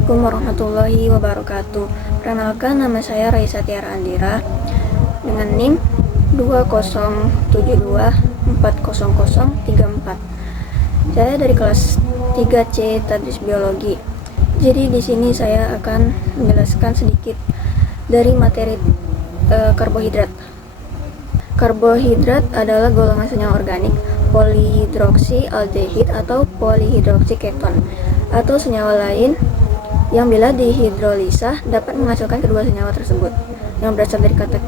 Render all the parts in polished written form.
Assalamualaikum warahmatullahi wabarakatuh. Perkenalkan, nama saya Raisa Tiara Andira dengan NIM 2072400034. Saya dari kelas 3C Tadris Biologi. Jadi di sini saya akan menjelaskan sedikit dari materi karbohidrat. Karbohidrat adalah golongan senyawa organik polihidroksialdehid atau polihidroksiketon atau senyawa lain yang bila dihidrolisa dapat menghasilkan kedua senyawa tersebut yang berasal dari kata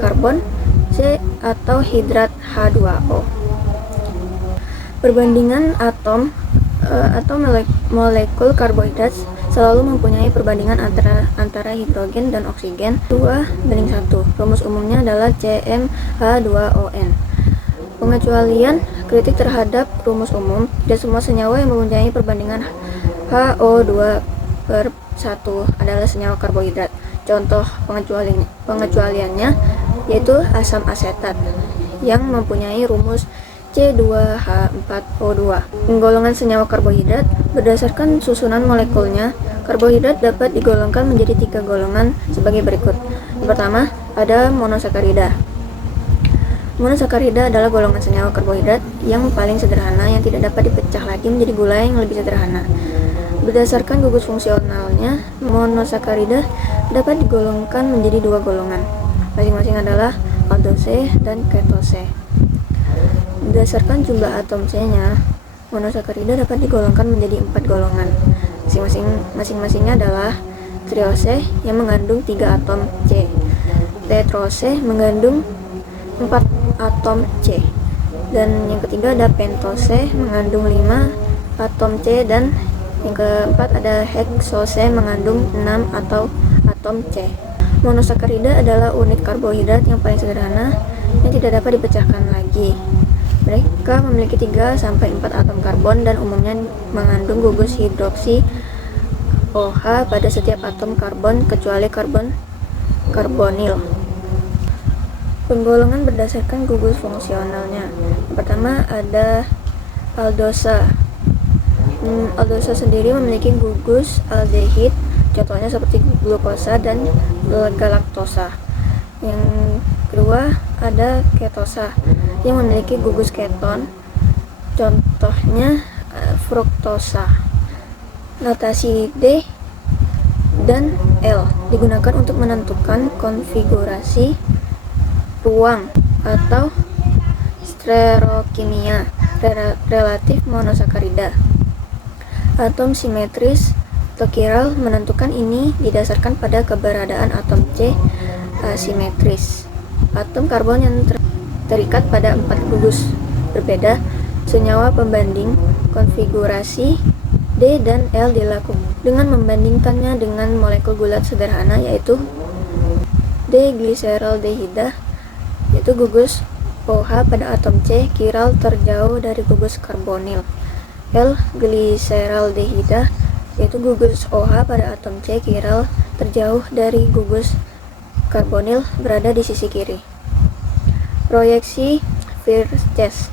karbon C atau hidrat H2O. Perbandingan atom atau molekul karbohidrat selalu mempunyai perbandingan antara hidrogen dan oksigen 2:1. Rumus umumnya adalah CmH2ON. Pengecualian kritik terhadap rumus umum, tidak semua senyawa yang mempunyai perbandingan HO2/1 adalah senyawa karbohidrat. Contoh pengecualiannya yaitu asam asetat yang mempunyai rumus C2H4O2. Penggolongan senyawa karbohidrat berdasarkan susunan molekulnya. Karbohidrat dapat digolongkan menjadi 3 golongan sebagai berikut. Yang pertama, ada monosakarida. Monosakarida adalah golongan senyawa karbohidrat yang paling sederhana yang tidak dapat dipecah lagi menjadi gula yang lebih sederhana. Berdasarkan gugus fungsionalnya, monosakarida dapat digolongkan menjadi 2 golongan, masing-masing adalah aldose dan ketose. Berdasarkan jumlah atom C-nya, monosakarida dapat digolongkan menjadi 4 golongan, masing-masingnya adalah triose yang mengandung 3 atom C, tetrose mengandung 4 atom C, dan yang ketiga ada pentose mengandung 5 atom C, dan yang keempat ada heksose mengandung 6 atau atom C. Monosakarida adalah unit karbohidrat yang paling sederhana yang tidak dapat dipecahkan lagi. Mereka memiliki 3-4 atom karbon dan umumnya mengandung gugus hidroksi OH pada setiap atom karbon kecuali karbonil. Penggolongan berdasarkan gugus fungsionalnya. Yang pertama ada aldosa. Aldosa sendiri memiliki gugus aldehid, contohnya seperti glukosa dan galaktosa. Yang kedua ada ketosa yang memiliki gugus keton, contohnya fruktosa. Notasi D dan L digunakan untuk menentukan konfigurasi ruang atau stereokimia relatif monosakarida. Atom simetris atau chiral menentukan ini didasarkan pada keberadaan atom C asimetris. Atom karbon yang terikat pada 4 gugus berbeda, senyawa pembanding konfigurasi D dan L dilakukan dengan membandingkannya dengan molekul gula sederhana yaitu D-gliseraldehida, yaitu gugus OH pada atom C chiral terjauh dari gugus karbonil. L-gliseraldehida, yaitu gugus OH pada atom C chiral terjauh dari gugus karbonil berada di sisi kiri. Proyeksi Firth-Chase.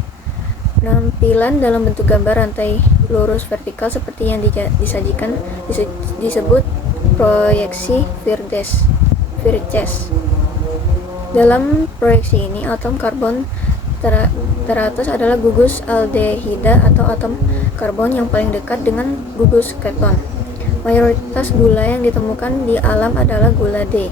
Penampilan dalam bentuk gambar rantai lurus vertikal seperti yang disajikan disebut proyeksi Firth-Chase. Dalam proyeksi ini, atom karbon teratas adalah gugus aldehida atau atom karbon yang paling dekat dengan gugus keton. Mayoritas gula yang ditemukan di alam adalah gula D.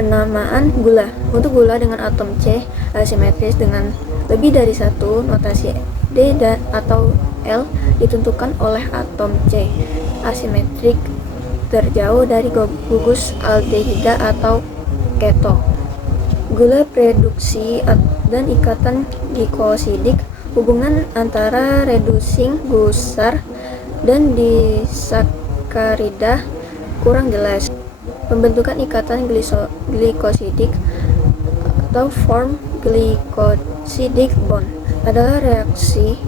Penamaan gula. Untuk gula dengan atom C asimetris dengan lebih dari 1, notasi D atau L ditentukan oleh atom C asimetrik terjauh dari gugus aldehida atau keto. Gula reduksi dan ikatan glikosidik. Hubungan antara reducing gusar dan disakarida kurang jelas. Pembentukan ikatan glikosidik atau form glycosidic bond adalah reaksi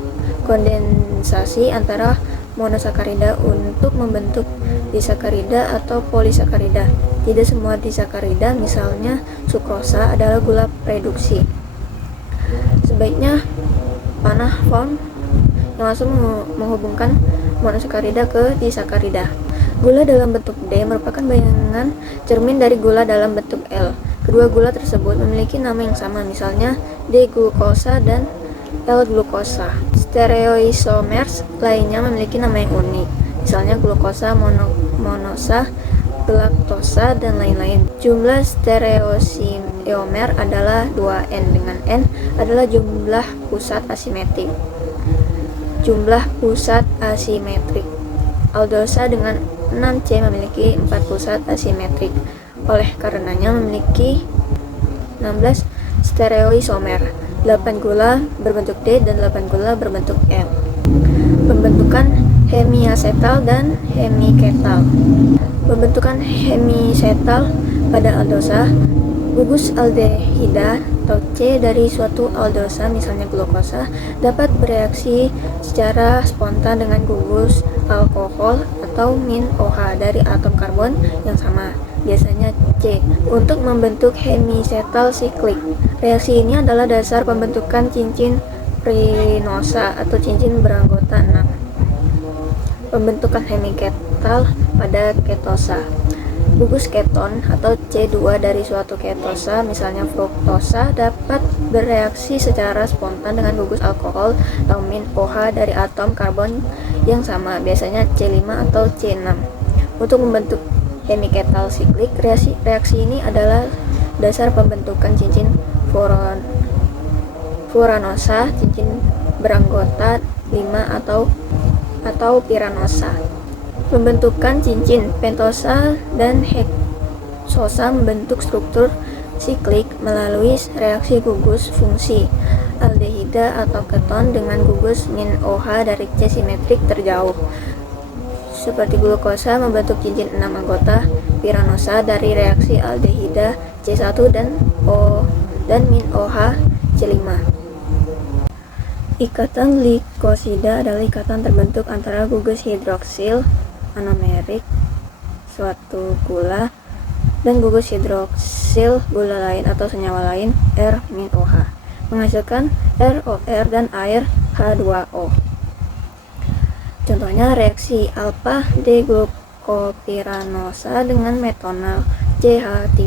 kondensasi antara monosakarida untuk membentuk disakarida atau polisakarida. Tidak semua disakarida, misalnya sukrosa, adalah gula reduksi. Sebaiknya panah form yang langsung menghubungkan monosakarida ke disakarida. Gula dalam bentuk D merupakan bayangan cermin dari gula dalam bentuk L. Kedua gula tersebut memiliki nama yang sama, misalnya D-glukosa dan L-glukosa. Stereoisomers lainnya memiliki nama yang unik, misalnya glukosa monosa, galaktosa, dan lain-lain. Jumlah stereoisomer adalah 2N, dengan N adalah jumlah pusat asimetrik. Aldosa dengan 6C memiliki 4 pusat asimetrik. Oleh karenanya memiliki 16 stereoisomer, 8 gula berbentuk D dan 8 gula berbentuk M. Pembentukan hemiasetal dan hemiketal. Pembentukan hemiasetal pada aldosa, gugus aldehida atau C dari suatu aldosa, misalnya glukosa, dapat bereaksi secara spontan dengan gugus alkohol atau min OH dari atom karbon yang sama, biasanya C, untuk membentuk hemiasetal siklik. Reaksi ini adalah dasar pembentukan cincin prinosa atau cincin beranggota 6. Pembentukan hemiketal pada ketosa. Gugus keton atau C2 dari suatu ketosa, misalnya fruktosa, dapat bereaksi secara spontan dengan gugus alkohol atau min OH dari atom karbon yang sama, biasanya C5 atau C6. Untuk membentuk hemiketal siklik, reaksi ini adalah dasar pembentukan cincin furanosa, cincin beranggota 5 atau piranosa. Pembentukan cincin pentosa dan heksosa membentuk struktur siklik melalui reaksi gugus fungsi aldehida atau keton dengan gugus min OH dari C simetrik terjauh. Seperti glukosa membentuk cincin 6 anggota piranosa dari reaksi aldehida C1 dan min OH C5. Ikatan glikosida adalah ikatan terbentuk antara gugus hidroksil anomerik suatu gula dan gugus hidroksil gula lain atau senyawa lain R-OH, menghasilkan ROR dan air H2O. Contohnya reaksi alpha D-glukopiranosa dengan metanol CH3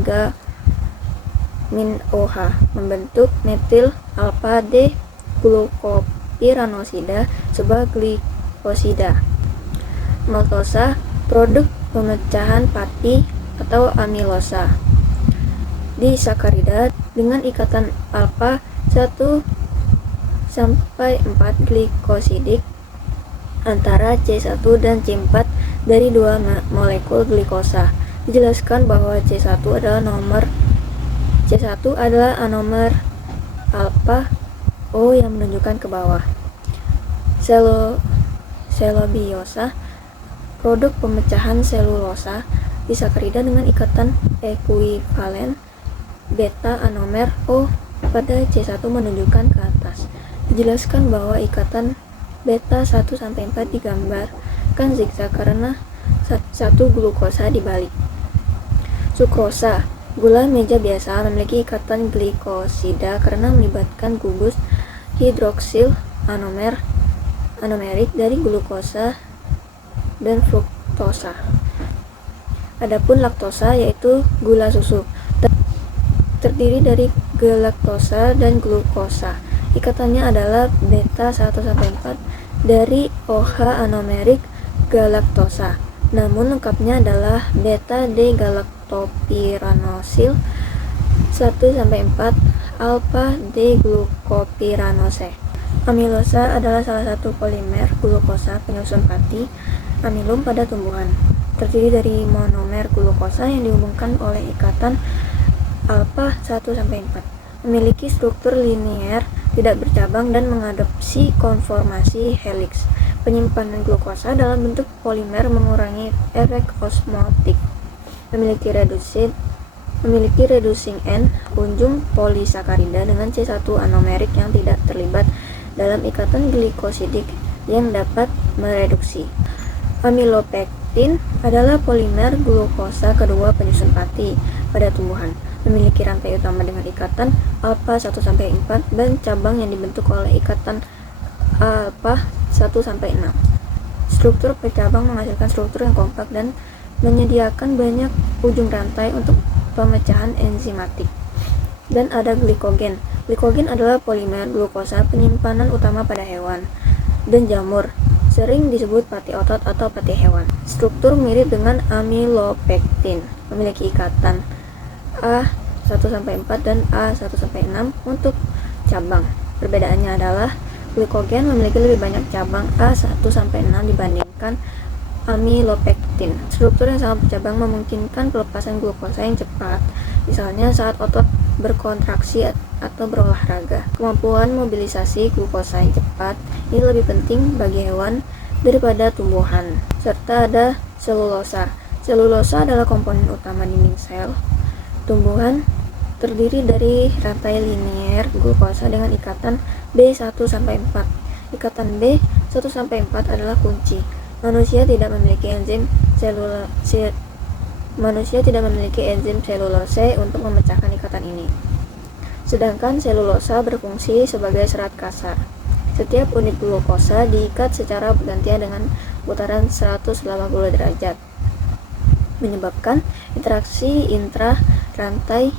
min OH membentuk metil alpha D-glukopiranosida sebuah glikosida. Maltosa, produk pemecahan pati atau amilosa. Disakarida dengan ikatan alfa 1 sampai 4 glikosidik antara C1 dan C4 dari 2 molekul glikosa. Dijelaskan bahwa C1 adalah anomer alfa O yang menunjukkan ke bawah. Selobiosa, produk pemecahan selulosa, disakarida dengan ikatan ekuivalen beta anomer O pada C1 menunjukkan ke atas. Dijelaskan bahwa ikatan beta 1 sampai 4 digambarkan zigzag karena satu glukosa dibalik. Sukrosa, gula meja biasa, memiliki ikatan glikosida karena melibatkan gugus hidroksil anomerik dari glukosa dan fruktosa. Adapun laktosa yaitu gula susu, terdiri dari galaktosa dan glukosa. Ikatannya adalah beta 1 sampai 4 dari OH anomerik galaktosa. Namun lengkapnya adalah beta D-galaktopiranosil 1 sampai 4 alpha D-glukopiranose. Amilosa adalah salah satu polimer glukosa penyusun pati amilum pada tumbuhan. Terdiri dari monomer glukosa yang dihubungkan oleh ikatan alpha 1 sampai 4. Memiliki struktur linear, tidak bercabang dan mengadopsi konformasi helix. Penyimpanan glukosa dalam bentuk polimer mengurangi efek osmotik. Memiliki reducing end ujung polisakarida dengan C1 anomerik yang tidak terlibat dalam ikatan glikosidik yang dapat mereduksi. Amilopektin adalah polimer glukosa kedua penyusun pati pada tumbuhan. Memiliki rantai utama dengan ikatan alpha 1 sampai 4 dan cabang yang dibentuk oleh ikatan alpha 1 sampai 6. Struktur bercabang menghasilkan struktur yang kompak dan menyediakan banyak ujung rantai untuk pemecahan enzimatik. Dan ada glikogen. Glikogen adalah polimer glukosa penyimpanan utama pada hewan dan jamur, sering disebut pati otot atau pati hewan. Struktur mirip dengan amilopektin, memiliki ikatan A1-4 dan A1-6 untuk cabang. Perbedaannya adalah glikogen memiliki lebih banyak cabang A1-6 dibandingkan amilopektin. Struktur yang sangat bercabang memungkinkan pelepasan glukosa yang cepat, misalnya saat otot berkontraksi atau berolahraga. Kemampuan mobilisasi glukosa yang cepat ini lebih penting bagi hewan daripada tumbuhan. Serta ada selulosa. Selulosa adalah komponen utama dinding sel tumbuhan, terdiri dari rantai linier glukosa dengan ikatan B1-4. Ikatan B1-4 adalah kunci. Manusia tidak memiliki enzim selulose untuk memecahkan ikatan ini. Sedangkan selulosa berfungsi sebagai serat kasar. Setiap unit glukosa diikat secara bergantian dengan putaran 180 derajat, menyebabkan interaksi intra-rantai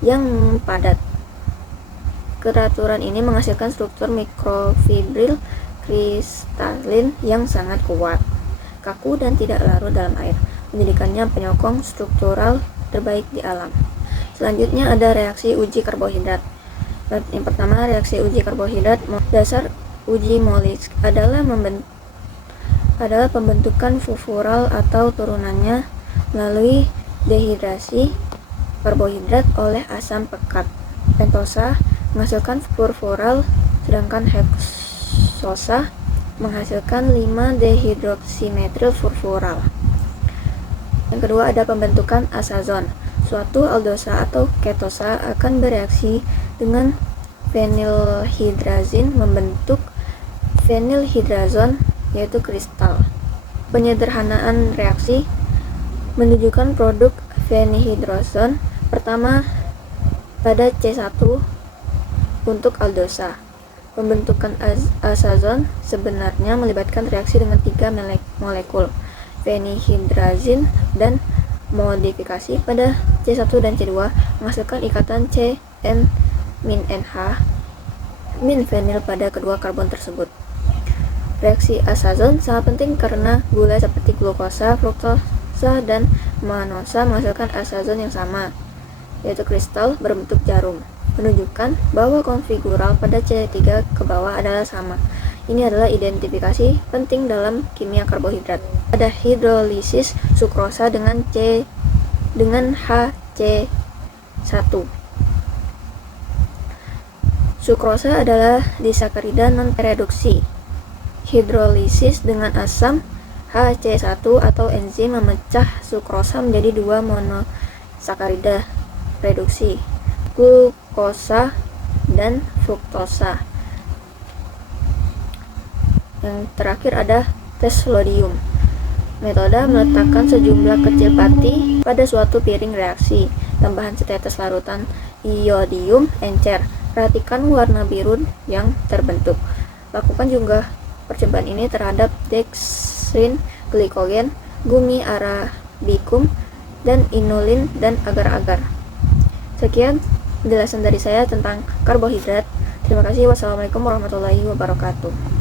yang padat. Keteraturan ini menghasilkan struktur mikrofibril kristalin yang sangat kuat, kaku dan tidak larut dalam air, menjadikannya penyokong struktural terbaik di alam. Selanjutnya ada reaksi uji karbohidrat. Yang pertama, reaksi uji karbohidrat. Dasar uji Molich adalah pembentukan furfural atau turunannya melalui dehidrasi karbohidrat oleh asam pekat. Pentosa menghasilkan furfural, sedangkan heksosa menghasilkan 5-dehidroksimetil furfural. Yang kedua ada pembentukan asazon. Suatu aldosa atau ketosa akan bereaksi dengan fenilhidrazin membentuk fenilhidrazon, yaitu kristal. Penyederhanaan reaksi menunjukkan produk fenilhidrazon pertama pada C1 untuk aldosa. Pembentukan asazon sebenarnya melibatkan reaksi dengan 3 molekul fenilhidrazin dan modifikasi pada C1 dan C2 menghasilkan ikatan CN-NH -fenil pada kedua karbon tersebut. Reaksi asazon sangat penting karena gula seperti glukosa, fruktosa, dan manosa menghasilkan asazon yang sama, yaitu kristal berbentuk jarum, menunjukkan bahwa konfigural pada C3 ke bawah adalah sama. Ini adalah identifikasi penting dalam kimia karbohidrat. Ada hidrolisis sukrosa dengan HC1. Sukrosa adalah disakarida non-reduksi. Hidrolisis dengan asam HC1 atau enzim memecah sukrosa menjadi 2 monosakarida reduksi, glukosa dan fruktosa. Yang terakhir ada tes sodium. Metode meletakkan sejumlah kecil pati pada suatu piring reaksi, tambahan setetes larutan iodium encer. Perhatikan warna biru yang terbentuk. Lakukan juga percobaan ini terhadap dekstrin, glikogen, gumi arabicum, dan inulin dan agar-agar. Sekian penjelasan dari saya tentang karbohidrat. Terima kasih. Wassalamualaikum warahmatullahi wabarakatuh.